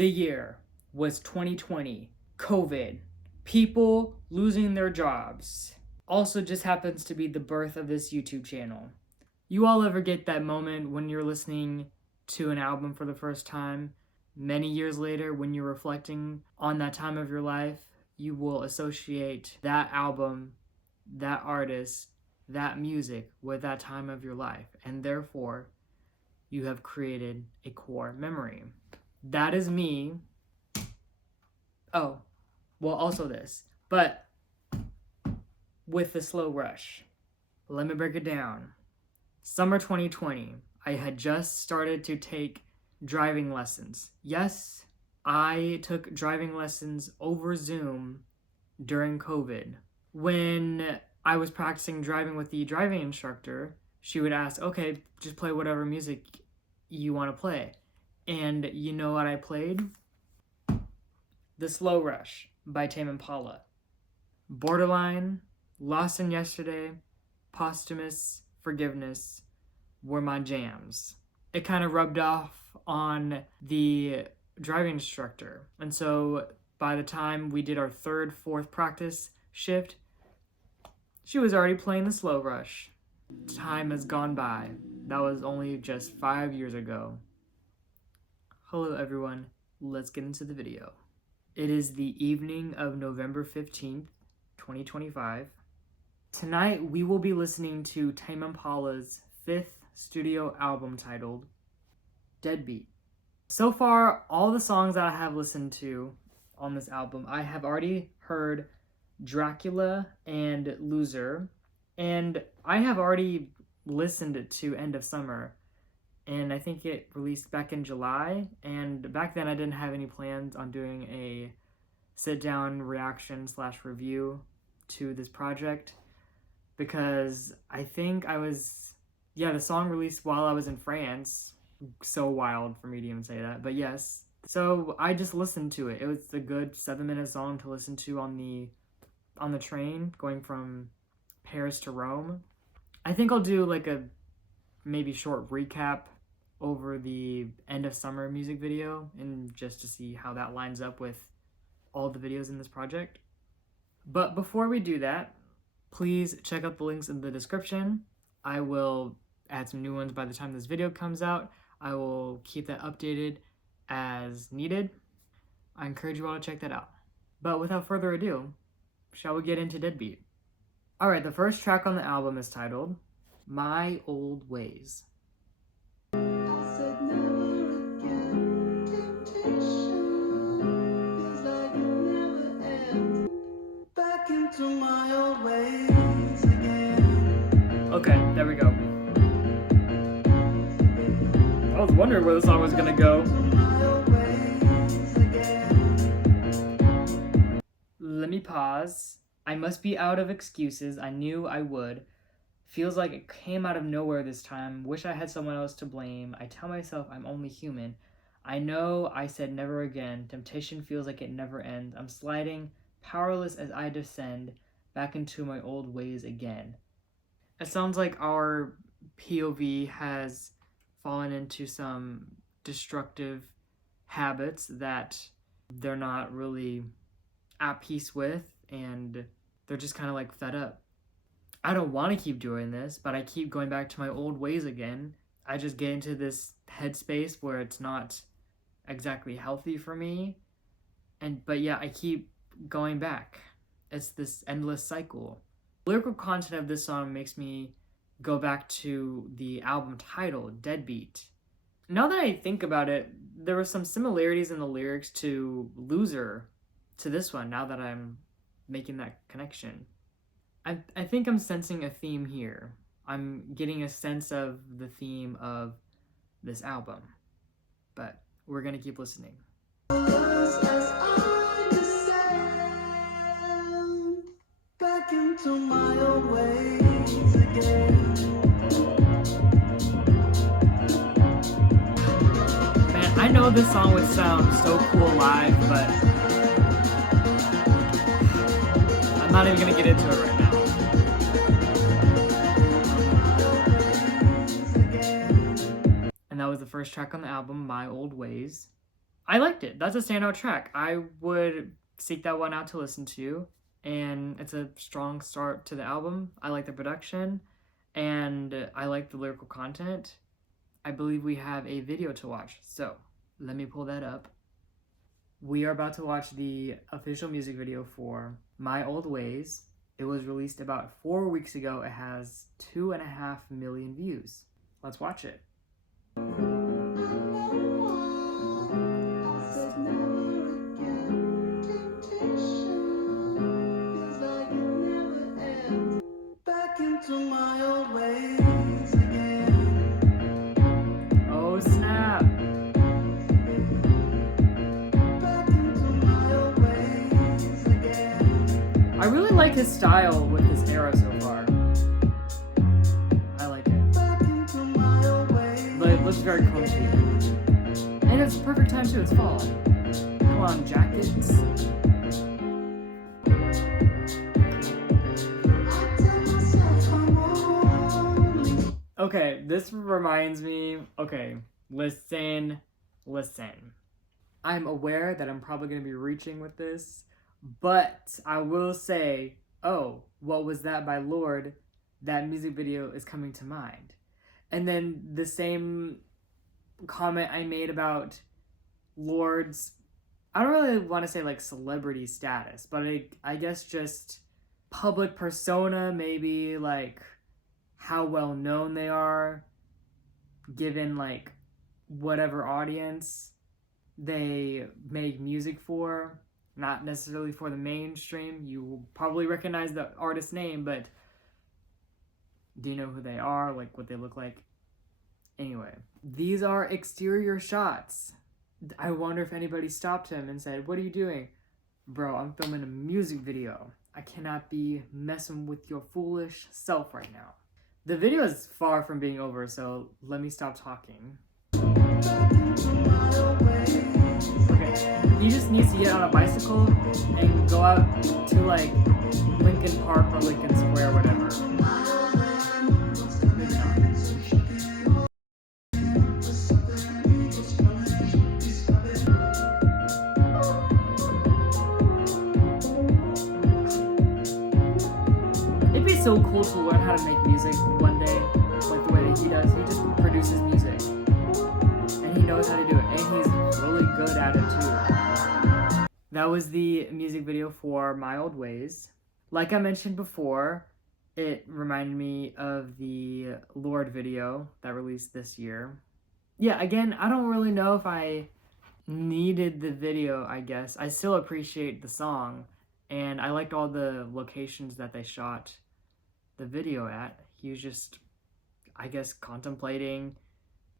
The year was 2020, COVID, people losing their jobs. Also just happens to be the birth of this YouTube channel. You all ever get that moment when you're listening to an album for the first time? Many years later, when you're reflecting on that time of your life, you will associate that album, that artist, that music with that time of your life, and therefore you have created a core memory. That is me. Oh, well, also this, but with the slow rush. Let me break it down. Summer 2020, I had just started to take driving lessons. Yes, I took driving lessons over Zoom during COVID. When I was practicing driving with the driving instructor, she would ask, okay, just play whatever music you want to play. And you know what I played? The Slow Rush by Tame Impala. Borderline, Lost in Yesterday, Posthumous, Forgiveness were my jams. It kind of rubbed off on the driving instructor. And so by the time we did our third, fourth practice shift, she was already playing the Slow Rush. Time has gone by. That was only just 5 years ago. Hello everyone, let's get into the video. It is the evening of November 15th, 2025. Tonight we will be listening to Tame Impala's 5th studio album titled Deadbeat. So far, all the songs that I have listened to on this album, I have already heard Dracula and Loser, and I have already listened to End of Summer, and I think it released back in July, and back then I didn't have any plans on doing a sit-down reaction/review to this project, because I think the song released while I was in France. So wild for me to even say that, but yes. So I just listened to it. It was a good 7-minute song to listen to on the train going from Paris to Rome. I think I'll do like a maybe short recap over the End of Summer music video, and just to see how that lines up with all the videos in this project. But before we do that, please check out the links in the description. I will add some new ones by the time this video comes out. I will keep that updated as needed. I encourage you all to check that out. But without further ado, shall we get into Deadbeat? Alright, the first track on the album is titled My Old Ways. Okay, there we go. I was wondering where the song was gonna go. Let me pause. I must be out of excuses. I knew I would. Feels like it came out of nowhere this time. Wish I had someone else to blame. I tell myself I'm only human. I know I said never again. Temptation feels like it never ends. I'm sliding, powerless as I descend, back into my old ways again. It sounds like our POV has fallen into some destructive habits that they're not really at peace with, and they're just kind of like fed up. I don't want to keep doing this, but I keep going back to my old ways again. I just get into this headspace where it's not exactly healthy for me, but yeah, I keep going back. It's this endless cycle. The lyrical content of this song makes me go back to the album title, Deadbeat. Now that I think about it, there were some similarities in the lyrics to Loser to this one, now that I'm making that connection. I think I'm sensing a theme here. I'm getting a sense of the theme of this album. But we're gonna keep listening. Back into my old ways again. Man, I know this song would sound so cool live, but I'm not even gonna get into it right now. And that was the first track on the album, My Old Ways. I liked it. That's a standout track. I would seek that one out to listen to, and it's a strong start to the album. I like the production, and I like the lyrical content. I believe we have a video to watch, so let me pull that up. We are about to watch the official music video for My Old Ways. It was released about 4 weeks ago. It has 2.5 million views. Let's watch it. Oh snap! I really like his style with his era so far. I like it. But it looks very crunchy. And it's a perfect time too, it's fall. Come on, jackets. Okay, this reminds me, okay, listen. I'm aware that I'm probably going to be reaching with this, but I will say, oh, what was that by Lorde? That music video is coming to mind. And then the same comment I made about Lorde's, I don't really want to say like celebrity status, but I guess just public persona, maybe like how well known they are given like whatever audience they make music for, not necessarily for the mainstream. You will probably recognize the artist's name, but do you know who they are, like what they look like? Anyway, these are exterior shots. I wonder if anybody stopped him and said, "What are you doing?" "Bro, I'm filming a music video. I cannot be messing with your foolish self right now." The video is far from being over, so let me stop talking. Okay, he just needs to get on a bicycle and go out to like Lincoln Park or Lincoln Square, whatever. It'd be so cool to learn how to make music one day, like the way that he does. He just produces music, and he knows how to do it, and he's really good at it too. That was the music video for My Old Ways. Like I mentioned before, it reminded me of the Lorde video that released this year. Yeah, again, I don't really know if I needed the video, I guess. I still appreciate the song, and I liked all the locations that they shot the video at. He was just, I guess, contemplating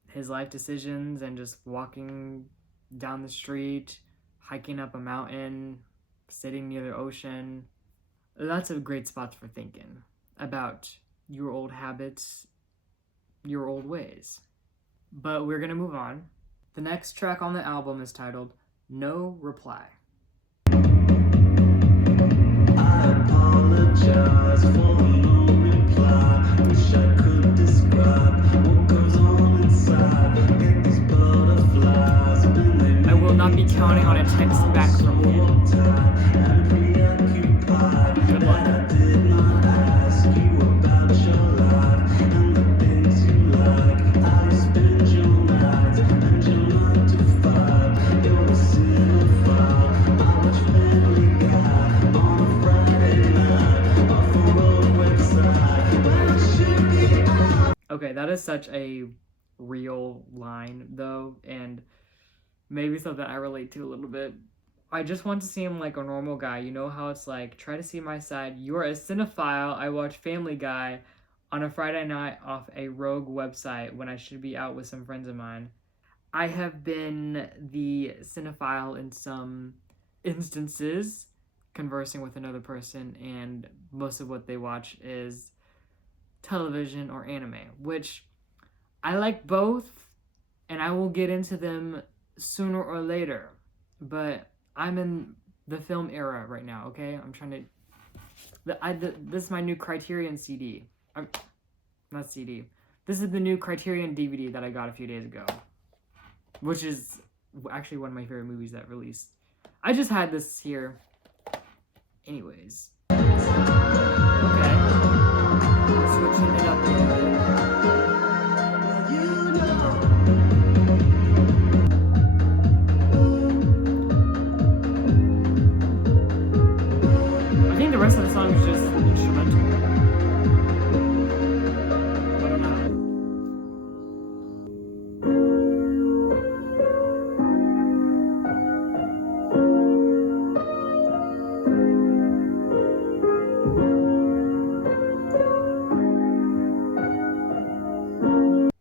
his life decisions and just walking down the street, hiking up a mountain, sitting near the ocean. Lots of great spots for thinking about your old habits, your old ways. But we're gonna move on. The next track on the album is titled No Reply. I apologize for no reply. Wish I could describe what goes on inside. Get these butterflies. I will not be counting on a text back from you. Good luck. I did not ask you about your life and the things you like. How you spend your nights and your 9 to 5. You're a cinephile. I watch Family Guy on a Friday night off a road website. Where should get out? Okay, that is such a real line, though, and maybe something I relate to a little bit. I just want to seem like a normal guy. You know how it's like, try to see my side. You're a cinephile. I watch Family Guy on a Friday night off a rogue website when I should be out with some friends of mine. I have been the cinephile in some instances, conversing with another person, and most of what they watch is television or anime, which I like both, and I will get into them sooner or later. But I'm in the film era right now, okay? I'm trying to... this is my new Criterion CD. Not CD. This is the new Criterion DVD that I got a few days ago, which is actually one of my favorite movies that released. I just had this here. Anyways. Okay. Switching it up a little bit. I think the rest of the song is just instrumental. I don't know.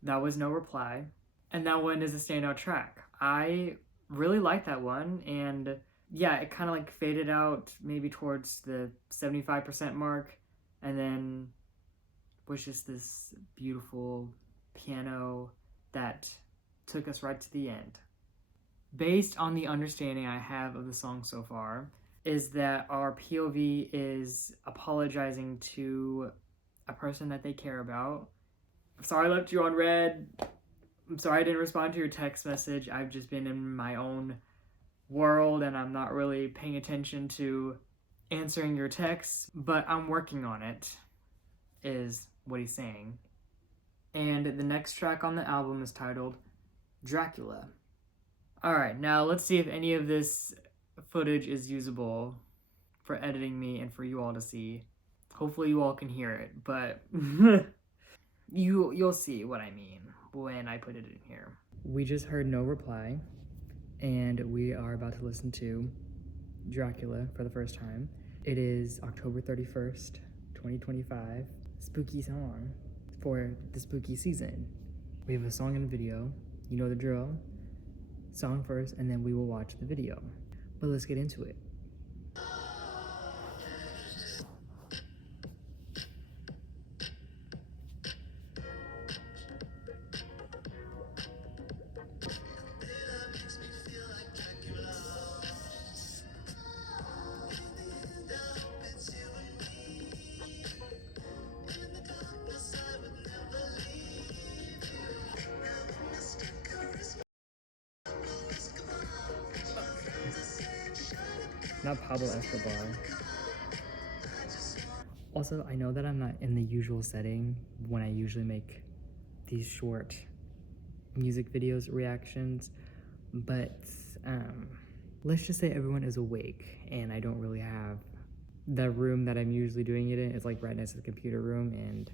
That was No Reply. And that one is a standout track. I really like that one. And yeah, it kind of like faded out maybe towards the 75% mark. And then was just this beautiful piano that took us right to the end. Based on the understanding I have of the song so far, is that our POV is apologizing to a person that they care about. I'm sorry I left you on red. I'm sorry I didn't respond to your text message. I've just been in my own world and I'm not really paying attention to answering your texts, but I'm working on it, is what he's saying. And the next track on the album is titled Dracula. Alright, now let's see if any of this footage is usable for editing me and for you all to see. Hopefully you all can hear it, but you'll see what I mean when I put it in here. We just heard No Reply, and we are about to listen to Dracula for the first time. It is October 31st, 2025. Spooky song for the spooky season. We have a song and a video. You know the drill. Song first, and then we will watch the video. But let's get into it. Not Pablo Escobar. Also, I know that I'm not in the usual setting when I usually make these short music videos reactions, but let's just say everyone is awake and I don't really have the room that I'm usually doing it in. It's like right next to the computer room, and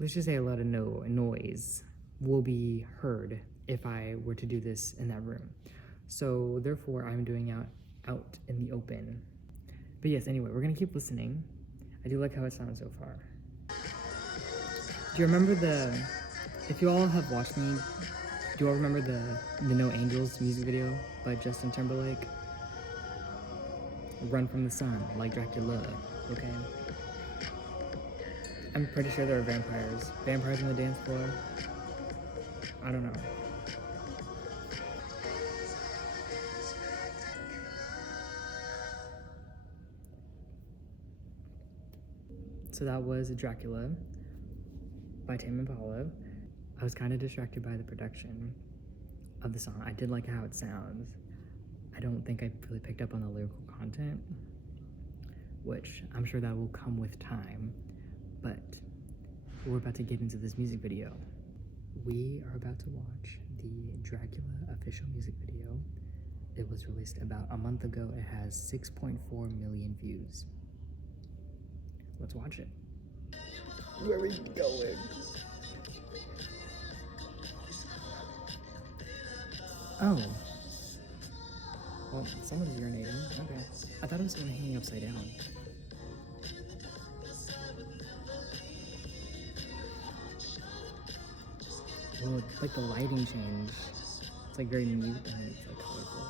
let's just say a lot of noise will be heard if I were to do this in that room. So therefore I'm doing out in the open. But yes, anyway, we're gonna keep listening. I do like how it sounds so far. Do you remember if you all have watched me, do you all remember the No Angels music video by Justin Timberlake? Run from the sun, like Dracula, okay? I'm pretty sure there are vampires. Vampires on the dance floor? I don't know. So that was Dracula by Tame Impala. I was kind of distracted by the production of the song. I did like how it sounds. I don't think I really picked up on the lyrical content, which I'm sure that will come with time, but we're about to get into this music video. We are about to watch the Dracula official music video. It was released about a month ago. It has 6.4 million views. Let's watch it. Where are we going? Oh. Well, someone's urinating. Okay. I thought it was someone hanging upside down. Well, like the lighting changed. It's like very mute and then it's like colorful.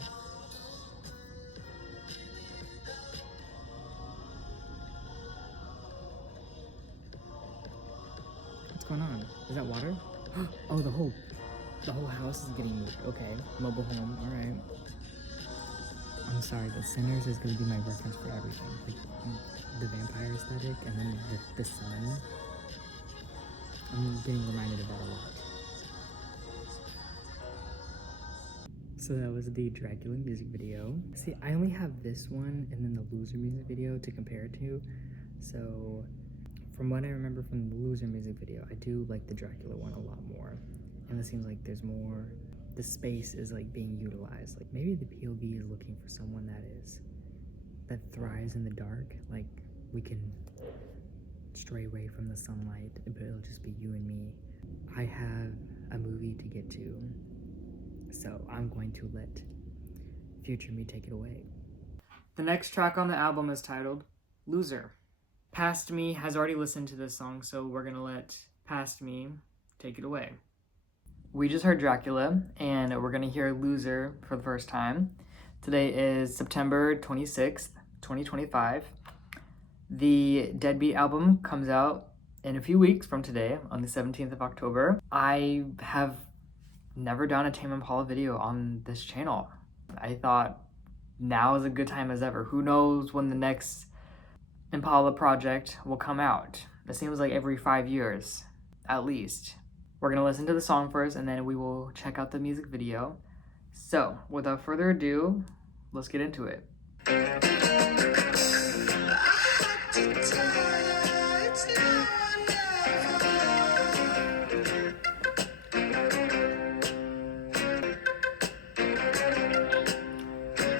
What's going on? Is that water? Oh, the whole house is getting moved. Okay, mobile home. All right. I'm sorry, but Sinners is gonna be my reference for everything. Like the vampire aesthetic, and then the sun. I'm getting reminded of that a lot. So that was the Dracula music video. See, I only have this one and then the Loser music video to compare it to. So from what I remember from the Loser music video, I do like the Dracula one a lot more. And it seems like there's more, the space is like being utilized. Like maybe the POV is looking for someone that thrives in the dark. Like we can stray away from the sunlight, but it'll just be you and me. I have a movie to get to, so I'm going to let future me take it away. The next track on the album is titled Loser. Past Me has already listened to this song, so we're gonna let Past Me take it away. We just heard Dracula, and we're gonna hear Loser for the first time. Today is September 26th, 2025. The Deadbeat album comes out in a few weeks from today, on the 17th of October. I have never done a Tame Impala video on this channel. I thought now is a good time as ever. Who knows when the next Impala project will come out? It seems like every 5 years, at least. We're gonna listen to the song first, and then we will check out the music video. So, without further ado, let's get into it.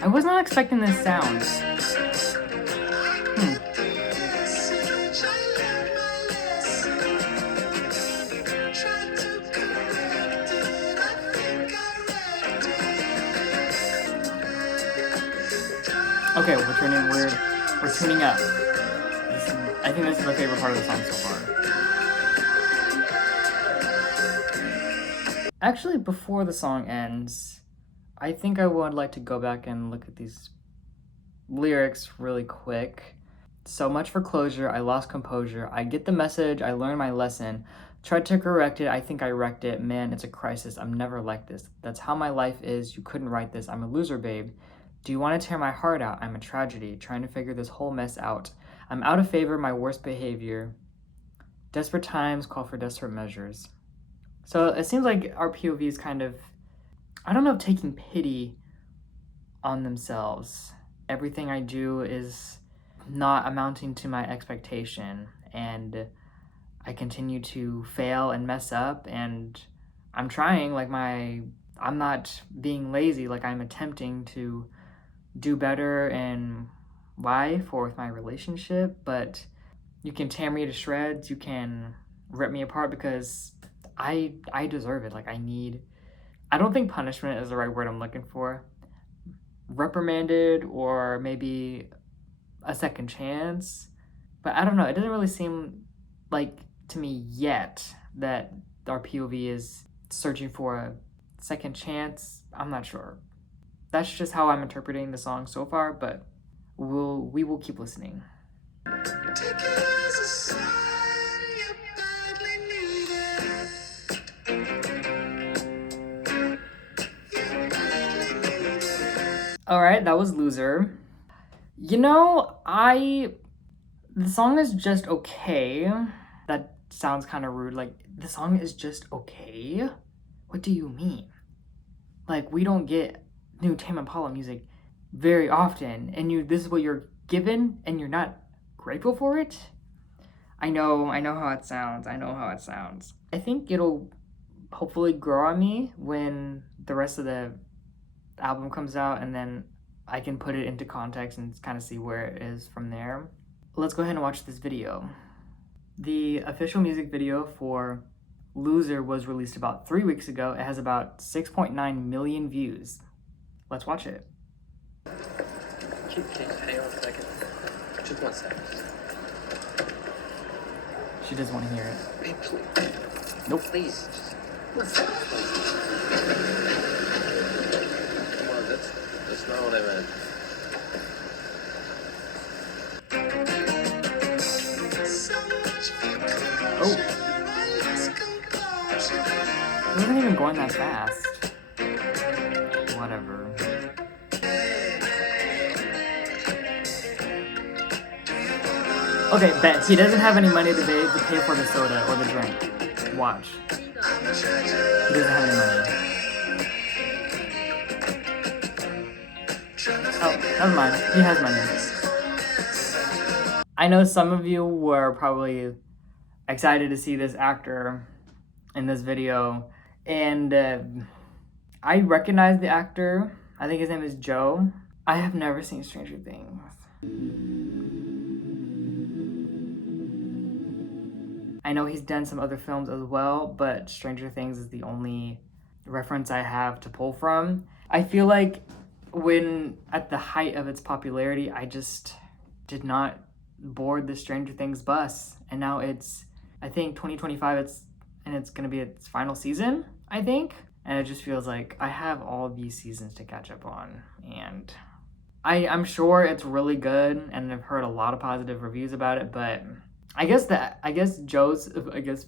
I was not expecting this sound. Okay, we're tuning up. I think this is my favorite part of the song so far. Actually, before the song ends, I think I would like to go back and look at these lyrics really quick. So much for closure, I lost composure. I get the message, I learned my lesson. Tried to correct it, I think I wrecked it. Man, it's a crisis, I'm never like this. That's how my life is, you couldn't write this. I'm a loser, babe. Do you want to tear my heart out? I'm a tragedy, trying to figure this whole mess out. I'm out of favor, my worst behavior. Desperate times call for desperate measures. So it seems like our POV is kind of, I don't know if taking pity on themselves. Everything I do is not amounting to my expectation, and I continue to fail and mess up, and I'm trying, I'm not being lazy, like I'm attempting to do better in life or with my relationship, but you can tear me to shreds, you can rip me apart because I deserve it. Like I don't think punishment is the right word I'm looking for. Reprimanded or maybe a second chance, but I don't know, it doesn't really seem like to me yet that our POV is searching for a second chance. I'm not sure. That's just how I'm interpreting the song so far, but we will keep listening. Take it as a sign you badly need it. You badly need it. Alright, that was Loser. You know, the song is just okay. That sounds kind of rude. Like, the song is just okay? What do you mean? Like, we don't get new Tame Impala music very often, and this is what you're given, and you're not grateful for it? I know how it sounds. I think it'll hopefully grow on me when the rest of the album comes out, and then I can put it into context and kind of see where it is from there. Let's go ahead and watch this video. The official music video for Loser was released about 3 weeks ago. It has about 6.9 million views. Let's watch it. Can you hang on a second? Just 1 second. She doesn't want to hear it. Babe, please. Nope. Please. Just... Come on, that's not what I meant. Oh. It wasn't even going that fast. Whatever. Okay, bet. He doesn't have any money to pay for the soda or the drink. Watch. He doesn't have any money. Never mind. He has my name. I know some of you were probably excited to see this actor in this video, and I recognize the actor. I think his name is Joe. I have never seen Stranger Things. I know he's done some other films as well, but Stranger Things is the only reference I have to pull from. I feel like when at the height of its popularity, I just did not board the Stranger Things bus, and now it's, I think 2025, it's gonna be its final season, I think, and it just feels like I have all these seasons to catch up on, and I'm sure it's really good, and I've heard a lot of positive reviews about it, but I guess Joe's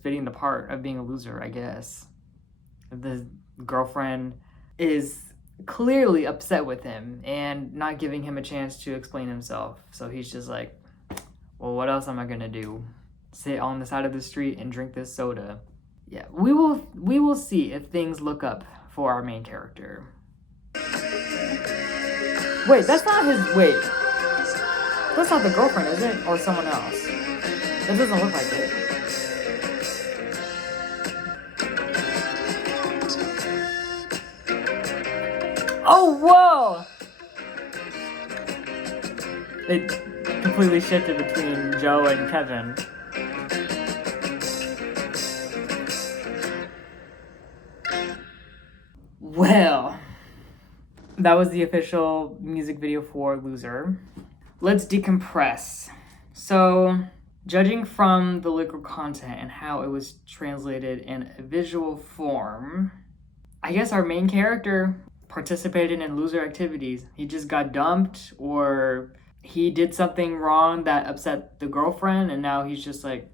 fitting the part of being a loser, I guess. The girlfriend is clearly upset with him and not giving him a chance to explain himself, so he's just like, well, what else am I gonna do? Sit on the side of the street and drink this soda? Yeah, we will see if things look up for our main character. Wait, that's not the girlfriend, is it? Or someone else? That doesn't look like it. Oh, whoa! It completely shifted between Joe and Kevin. Well, that was the official music video for Loser. Let's decompress. So, judging from the lyrical content and how it was translated in a visual form, I guess our main character participated in loser activities. He just got dumped, or he did something wrong that upset the girlfriend, and now he's just like,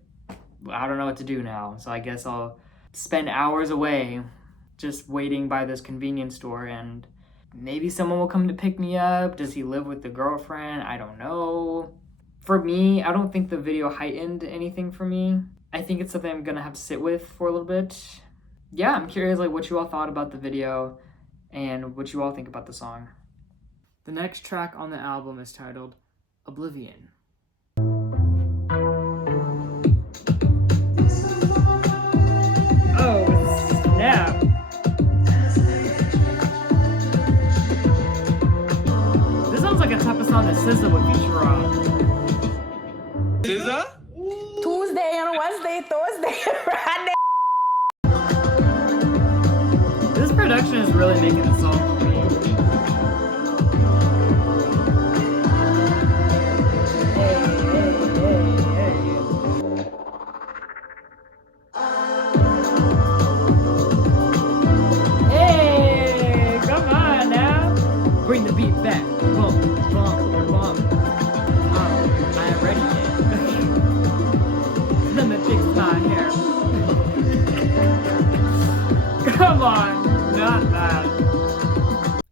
I don't know what to do now, so I guess I'll spend hours away just waiting by this convenience store, and maybe someone will come to pick me up. Does he live with the girlfriend? I don't know. For me, I don't think the video heightened anything for me. I think it's something I'm gonna have to sit with for a little bit. Yeah, I'm curious like what you all thought about the video and what you all think about the song. The next track on the album is titled Oblivion. Oh, snap. This sounds like a type of song that SZA would feature on. SZA? Tuesday and Wednesday, Thursday, Friday. This production is really making the song for me. Hey, come on now. Bring the beat back. Bump, bump, bump. Oh, I am ready yet. Let me fix my hair. Come on, not that.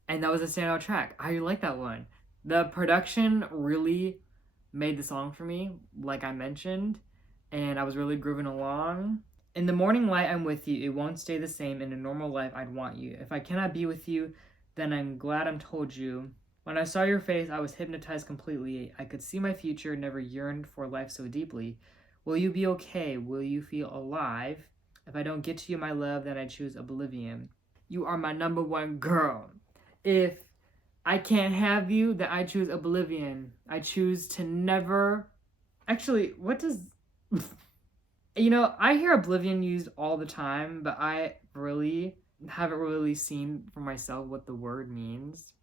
And that was a standout track. I like that one. The production really made the song for me, like I mentioned, and I was really grooving along. In the morning light, I'm with you. It won't stay the same. In a normal life, I'd want you. If I cannot be with you, then I'm glad I'm told you. When I saw your face, I was hypnotized completely. I could see my future, never yearned for life so deeply. Will you be okay? Will you feel alive? If I don't get to you, my love, then I choose oblivion. You are my number one girl. If I can't have you, then I choose oblivion. I choose to never... Actually, what does... You know, I hear oblivion used all the time, but I really haven't really seen for myself what the word means.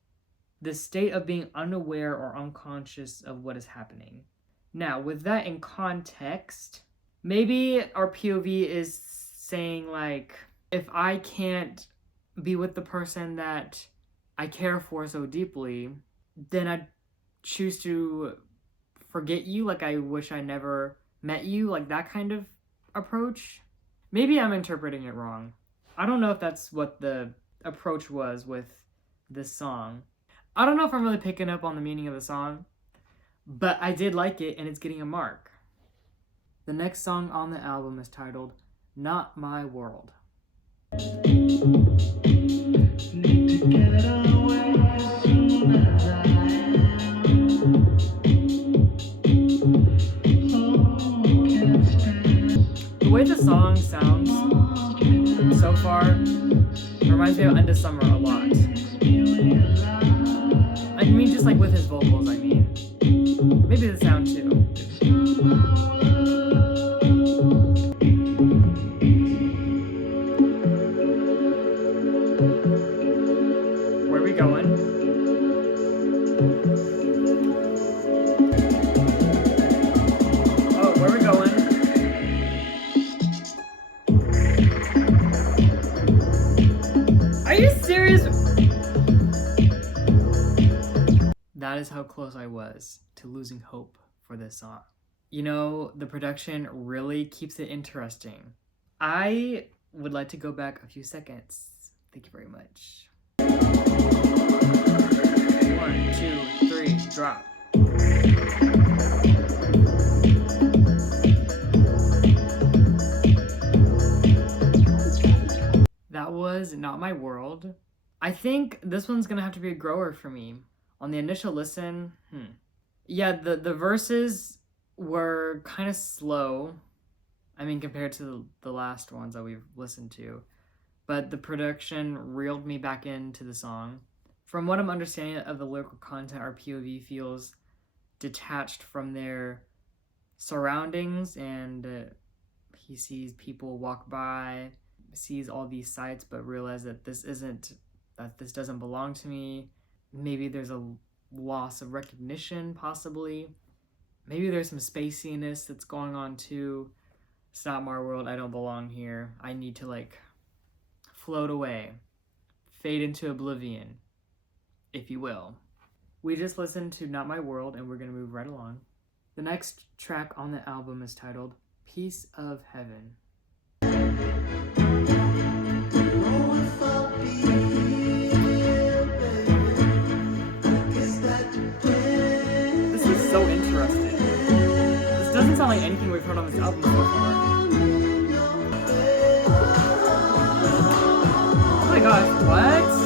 The state of being unaware or unconscious of what is happening. Now, with that in context, maybe our POV is saying, like, if I can't be with the person that I care for so deeply, then I choose to forget you, like I wish I never met you, like that kind of approach. Maybe I'm interpreting it wrong. I don't know if that's what the approach was with this song. I don't know if I'm really picking up on the meaning of the song, but I did like it and it's getting a mark. The next song on the album is titled Not My World. Need to get away as soon as I am. this song sounds so far reminds me of End of Summer a lot. I mean, just like with his vocals, I mean. Maybe the sound too. Where are we going? Oh, where are we going? Are you serious? That is how close I was to losing hope for this song. You know, the production really keeps it interesting. I would like to go back a few seconds. Thank you very much. 1, 2, 3, drop. That was Not My World. I think this one's gonna have to be a grower for me. On the initial listen, yeah, the verses were kind of slow. I mean, compared to the last ones that we've listened to. But the production reeled me back into the song. From what I'm understanding of the lyrical content, our POV feels detached from their surroundings, and he sees people walk by, sees all these sights, but realize that this doesn't belong to me. Maybe there's a loss of recognition, possibly. Maybe there's some spaciness that's going on too. It's not my world, I don't belong here. I need to like float away, fade into oblivion, if you will. We just listened to Not My World and we're gonna move right along. The next track on the album is titled Piece of Heaven. This is so interesting. This doesn't sound like anything we've heard on this album so far. Oh my gosh, what?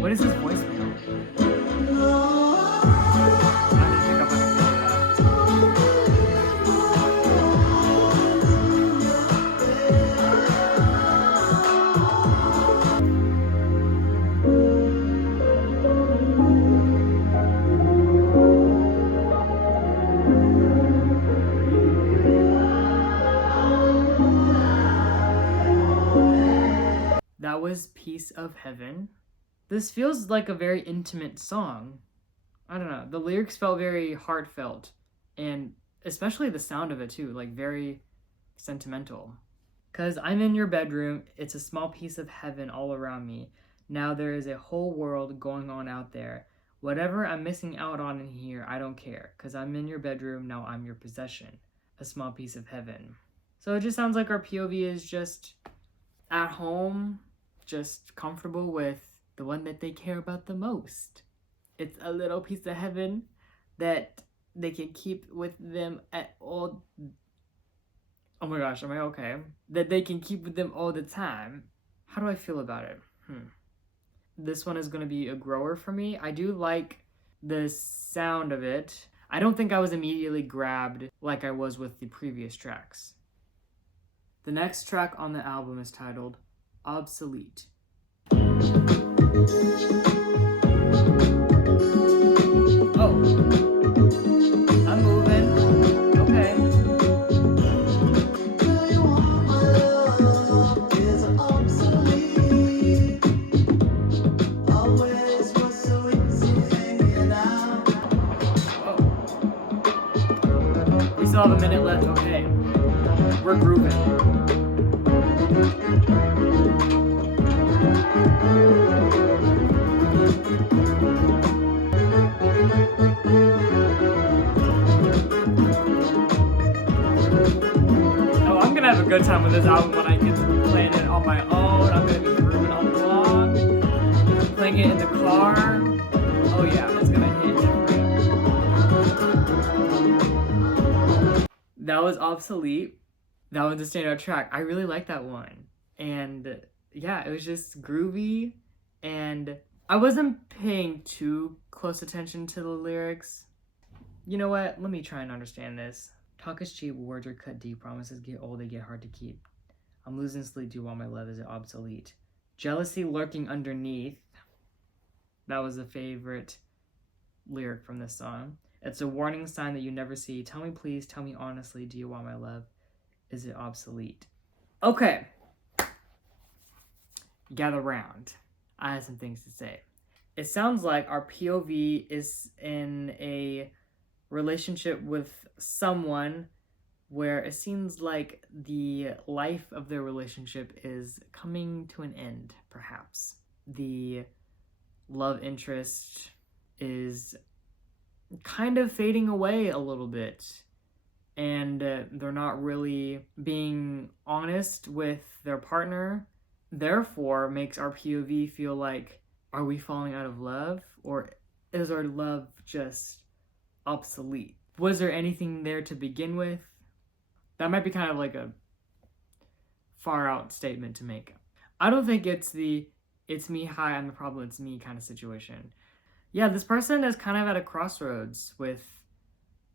What is his voicemail? I didn't pick up on any of that. That was Piece of Heaven. This feels like a very intimate song. I don't know. The lyrics felt very heartfelt, and especially the sound of it too, like very sentimental. 'Cause I'm in your bedroom, it's a small piece of heaven all around me. Now there is a whole world going on out there. Whatever I'm missing out on in here, I don't care. 'Cause I'm in your bedroom, now I'm your possession. A small piece of heaven. So it just sounds like our POV is just at home, just comfortable with the one that they care about the most. It's a little piece of heaven that they can keep with them at all. Oh my gosh, am I okay? That they can keep with them all the time. How do I feel about it? This one is going to be a grower for me. I do like the sound of it. I don't think I was immediately grabbed like I was with the previous tracks. The next track on the album is titled Obsolete. Oh, I'm moving. Okay. Oh. We still have a minute left. Okay. We're grooving. Oh, I'm gonna have a good time with this album when I get to playing it on my own. I'm gonna be grooving on the vlog, playing it in the car. Oh yeah, it's gonna hit different. That was Obsolete. That was the standout track. I really like that one. And yeah, it was just groovy, and I wasn't paying too close attention to the lyrics. You know what? Let me try and understand this. Talk is cheap, words are cut deep, promises get old, they get hard to keep. I'm losing sleep, do you want my love, is it obsolete? Jealousy lurking underneath. That was a favorite lyric from this song. It's a warning sign that you never see. Tell me please, tell me honestly, do you want my love? Is it obsolete? Okay. Gather round. I have some things to say. It sounds like our POV is in a relationship with someone where it seems like the life of their relationship is coming to an end, perhaps. The love interest is kind of fading away a little bit, and they're not really being honest with their partner. Therefore, makes our POV feel like, are we falling out of love, or is our love just obsolete? Was there anything there to begin with? That might be kind of like a far out statement to make. I don't think it's the it's me, hi, I'm the problem, it's me kind of situation. Yeah, this person is kind of at a crossroads with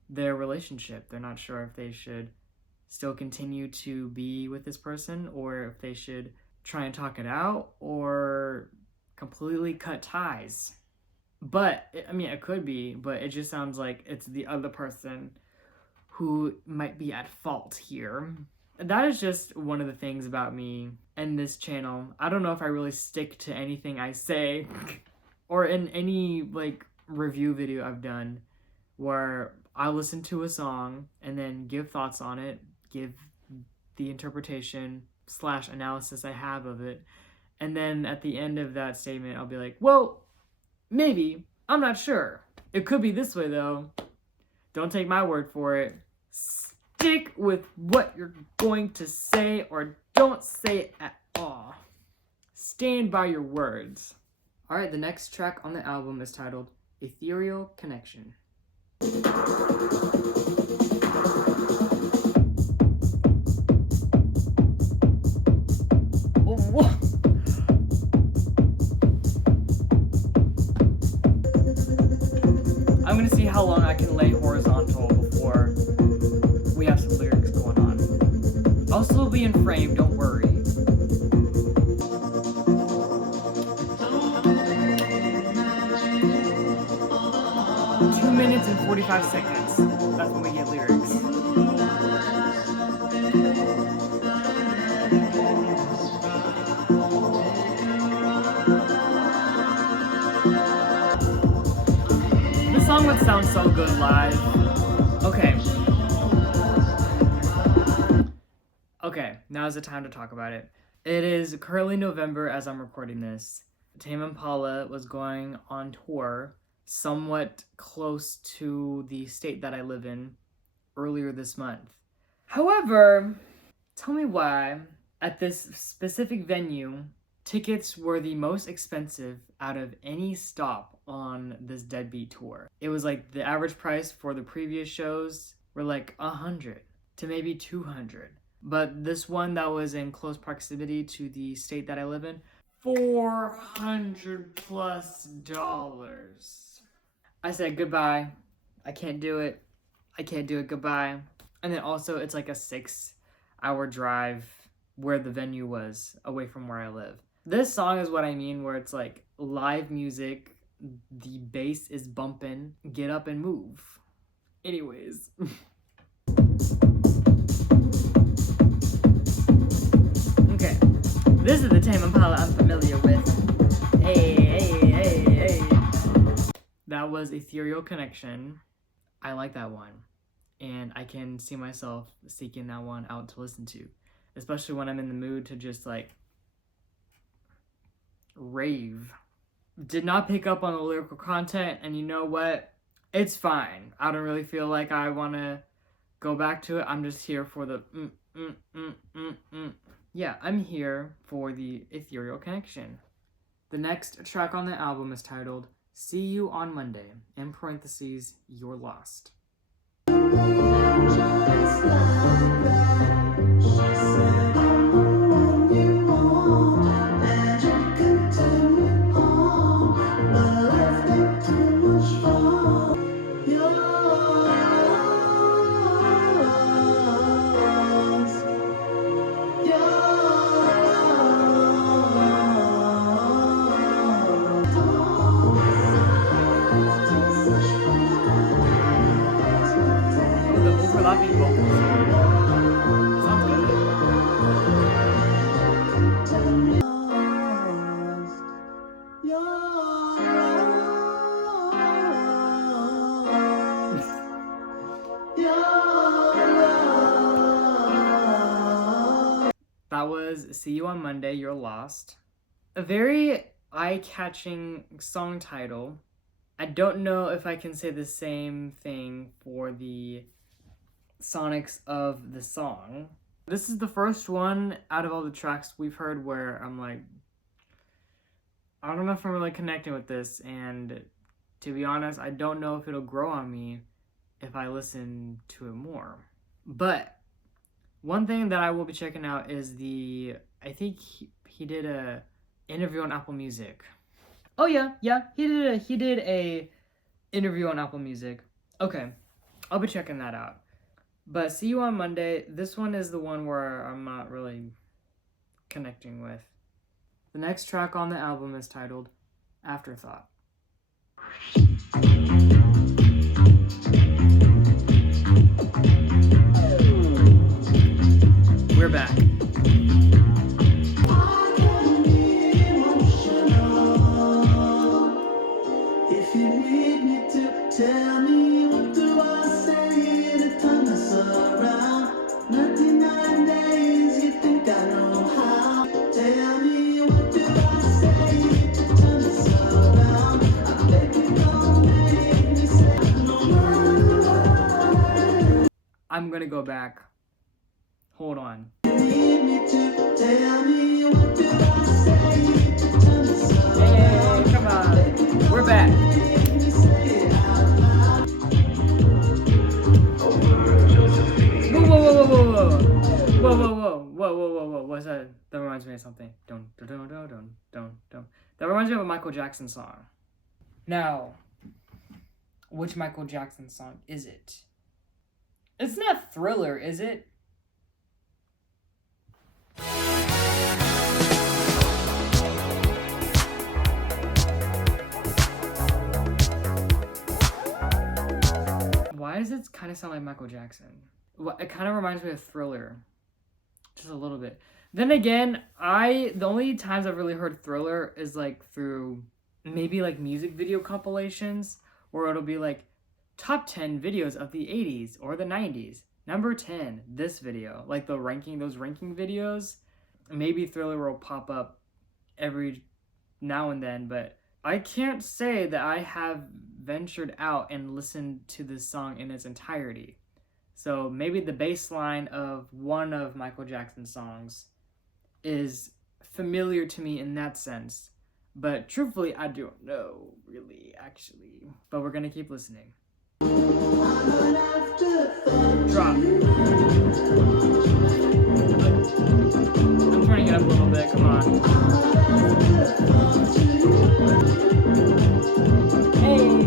their relationship. They're not sure if they should still continue to be with this person, or if they should try and talk it out, or completely cut ties. But, I mean, it could be, but it just sounds like it's the other person who might be at fault here. That is just one of the things about me and this channel. I don't know if I really stick to anything I say or in any like review video I've done where I listen to a song and then give thoughts on it, give the interpretation / analysis I have of it, and then at the end of that statement I'll be like, well, maybe, I'm not sure. It could be this way though. Don't take my word for it. Stick with what you're going to say, or don't say it at all. Stand by your words. Alright, the next track on the album is titled Ethereal Connection. I'm gonna see how long I can lay horizontal before we have some lyrics going on. I'll still be in frame, don't worry. 2 minutes and 45 seconds. That's when we get lyrics. This song would sound so good live. Okay, now is the time to talk about it. It is currently November as I'm recording this. Tame Impala was going on tour somewhat close to the state that I live in earlier this month. However, tell me why at this specific venue, tickets were the most expensive out of any stop on this Deadbeat tour. It was like the average price for the previous shows were like 100 to maybe 200. But this one that was in close proximity to the state that I live in, $400 plus. I said goodbye. I can't do it. Goodbye. And then also it's like a 6-hour drive where the venue was away from where I live. This song is what I mean, where it's like live music, the bass is bumping, get up and move. Anyways. Okay, this is the Tame Impala I'm familiar with. Hey. That was Ethereal Connection. I like that one. And I can see myself seeking that one out to listen to. Especially when I'm in the mood to just like rave. Did not pick up on the lyrical content, and you know what? It's fine. I don't really feel like I want to go back to it. I'm just here for the Yeah, I'm here for the Ethereal Connection. The next track on the album is titled See You on Monday, in parentheses, You're Lost. See You on Monday, You're Lost. A very eye-catching song title. I don't know if I can say the same thing for the sonics of the song. This is the first one out of all the tracks we've heard where I'm like, I don't know if I'm really connecting with this, and to be honest, I don't know if it'll grow on me if I listen to it more. But one thing that I will be checking out is I think he did a interview on Apple Music. Oh yeah, he did a interview on Apple Music. Okay, I'll be checking that out. But See You on Monday, this one is the one where I'm not really connecting with. The next track on the album is titled Afterthought. We're back. If you need me to tell me, what do I say the time that's around? 99 days, you think I know how? Tell me, what do I say to turn this around? I beg you, don't make me say no more. I'm gonna go back. Hold on. You need me to tell me, what do I say to turn this around? Hey, come on. We're back. Whoa. What's that? That reminds me of something. Don't. That reminds me of a Michael Jackson song. Now, which Michael Jackson song is it? It's not Thriller, is it? Why does it kind of sound like Michael Jackson? Well, it kind of reminds me of Thriller. Just a little bit. Then again, the only times I've really heard Thriller is like through maybe like music video compilations, where it'll be like top 10 videos of the 80s or the 90s. Number 10, this video. Like those ranking videos. Maybe Thriller will pop up every now and then, but I can't say that I have ventured out and listened to this song in its entirety. So maybe the bass line of one of Michael Jackson's songs is familiar to me in that sense. But truthfully, I don't know, really, actually. But we're gonna keep listening. Drop. I'm turning it up a little bit, come on. Hey.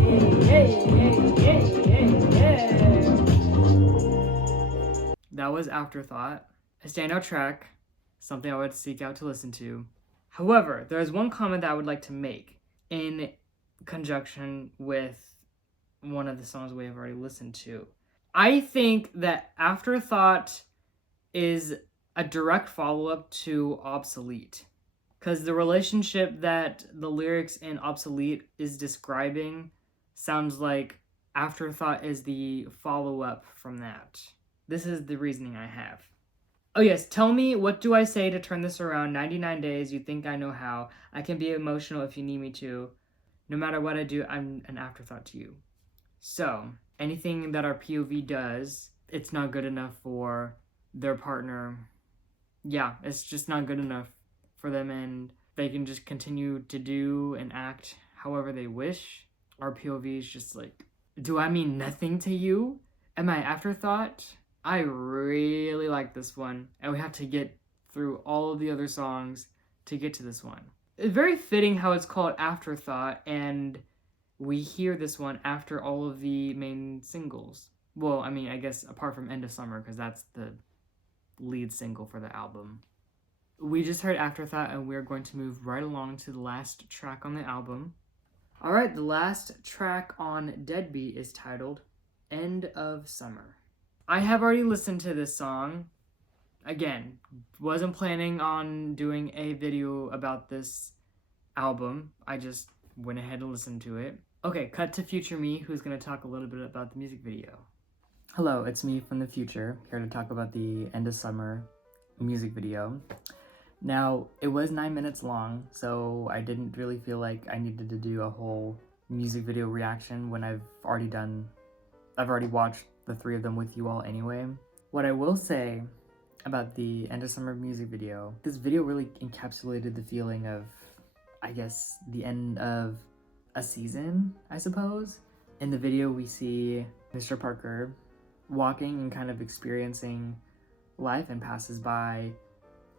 That was Afterthought, a standout track, something I would seek out to listen to. However, there is one comment that I would like to make in conjunction with one of the songs we have already listened to. I think that Afterthought is a direct follow-up to Obsolete, because the relationship that the lyrics in Obsolete is describing sounds like Afterthought is the follow-up from that. This is the reasoning I have. Oh yes, tell me, what do I say to turn this around? 99 days, you think I know how. I can be emotional if you need me to. No matter what I do, I'm an afterthought to you. So, anything that our POV does, it's not good enough for their partner. Yeah, it's just not good enough for them, and they can just continue to do and act however they wish. Our POV is just like, do I mean nothing to you? Am I afterthought? I really like this one, and we have to get through all of the other songs to get to this one. It's very fitting how it's called Afterthought, and we hear this one after all of the main singles. Well, I mean, I guess apart from End of Summer, because that's the lead single for the album. We just heard Afterthought, and we're going to move right along to the last track on the album. Alright, the last track on Deadbeat is titled End of Summer. I have already listened to this song. Again, wasn't planning on doing a video about this album. I just went ahead and listened to it. Okay, cut to future me, who's going to talk a little bit about the music video. Hello, it's me from the future, here to talk about the End of Summer music video. Now, it was 9 minutes long, so I didn't really feel like I needed to do a whole music video reaction when I've already watched the 3 of them with you all anyway. What I will say about the End of Summer music video, this video really encapsulated the feeling of, I guess, the end of a season, I suppose. In the video, we see Mr. Parker walking and kind of experiencing life and passes by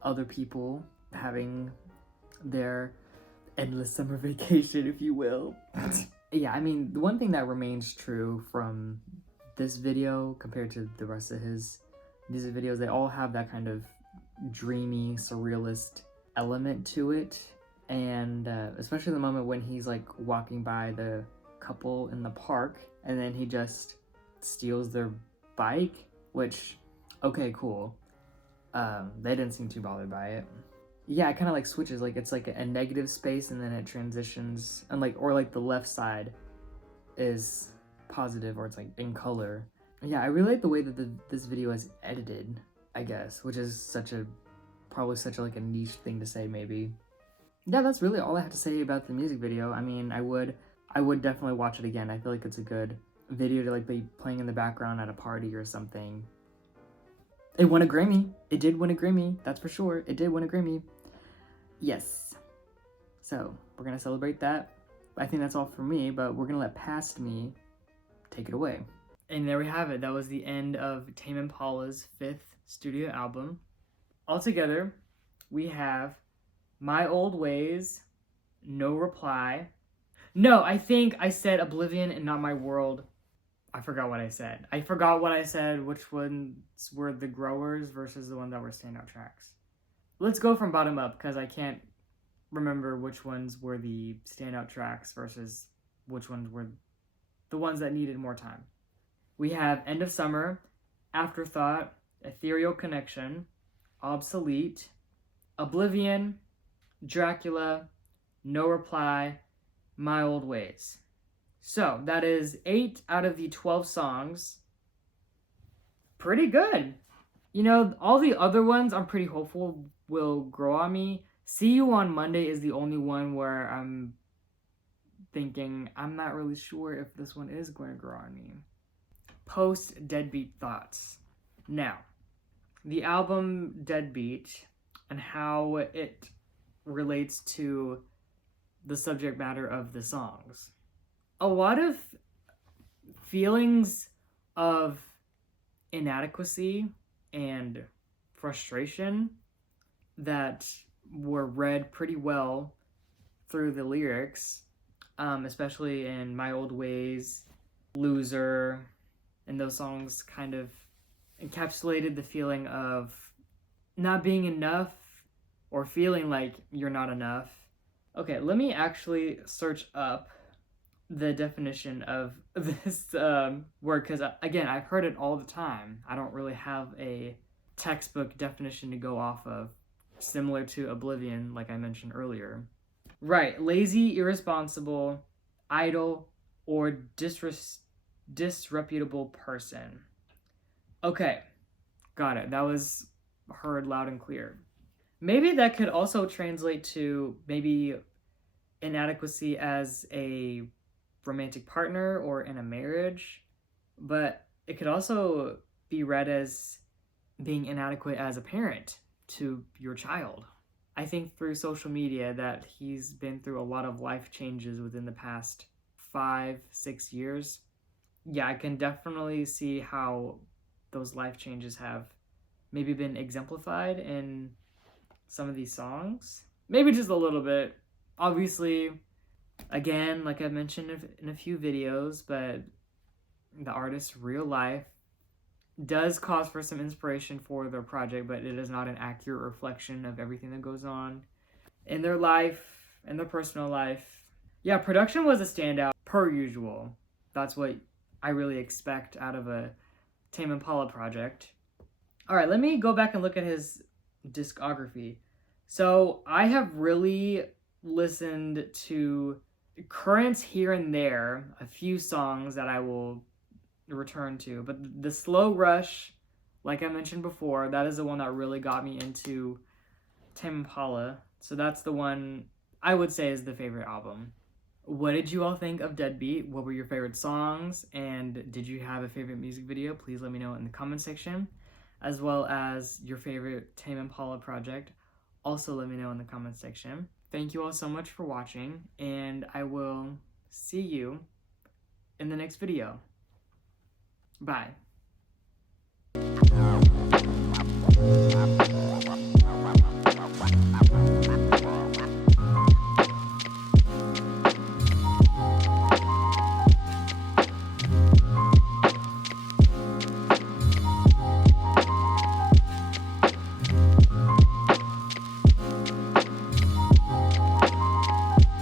other people having their endless summer vacation, if you will. Yeah, I mean, the one thing that remains true from this video compared to the rest of his music videos, they all have that kind of dreamy, surrealist element to it. And especially the moment when he's like walking by the couple in the park and then he just steals their bike, which, okay, cool. They didn't seem too bothered by it. Yeah, it kind of like switches, like it's like a negative space and then it transitions, and like, or like the left side is positive or it's like in color. Yeah, I really like the way that this video is edited, I guess, which is probably such a like a niche thing to say maybe. Yeah, that's really all I have to say about the music video. I mean, I would definitely watch it again. I feel like it's a good video to like be playing in the background at a party or something. It won a Grammy. It did win a Grammy, that's for sure. It did win a Grammy. Yes. So, we're gonna celebrate that. I think that's all for me, but we're gonna let Past Me take it away. And there we have it. That was the end of Tame Impala's 5th studio album. Altogether, we have My Old Ways, No Reply. No, I think I said Oblivion and Not My World. I forgot what I said. Which ones were the growers versus the ones that were standout tracks. Let's go from bottom up because I can't remember which ones were the standout tracks versus which ones were the ones that needed more time. We have End of Summer, Afterthought, Ethereal Connection, Obsolete, Oblivion, Dracula, No Reply, My Old Ways. So that is 8 out of the 12 songs. Pretty good. You know, all the other ones I'm pretty hopeful will grow on me. See You on Monday is the only one where I'm thinking I'm not really sure if this one is going to grow on me. Post Deadbeat Thoughts. Now, the album Deadbeat and how it relates to the subject matter of the songs. A lot of feelings of inadequacy and frustration that were read pretty well through the lyrics, especially in My Old Ways, Loser, and those songs kind of encapsulated the feeling of not being enough or feeling like you're not enough. Okay, let me actually search up the definition of this word, because again, I've heard it all the time. I don't really have a textbook definition to go off of, similar to Oblivion, like I mentioned earlier. Right, lazy, irresponsible, idle, or disreputable person. Okay, got it. That was heard loud and clear. Maybe that could also translate to maybe inadequacy as a romantic partner or in a marriage, but it could also be read as being inadequate as a parent to your child. I think through social media that he's been through a lot of life changes within the past 5-6 years. Yeah, I can definitely see how those life changes have maybe been exemplified in some of these songs. Maybe just a little bit. Obviously, again, like I mentioned in a few videos, but the artist's real life does cause for some inspiration for their project, but it is not an accurate reflection of everything that goes on in their life, in their personal life. Yeah, production was a standout, per usual. That's what I really expect out of a Tame Impala project. All right, let me go back and look at his discography. So I have really listened to currents here and there, a few songs that I will return to, but the Slow Rush, like I mentioned before, that is the one that really got me into Tame Impala. So that's the one I would say is the favorite album. What did you all think of Deadbeat? What were your favorite songs? And did you have a favorite music video? Please let me know in the comment section, as well as your favorite Tame Impala project. Also let me know in the comment section. Thank you all so much for watching, and I will see you in the next video. Bye.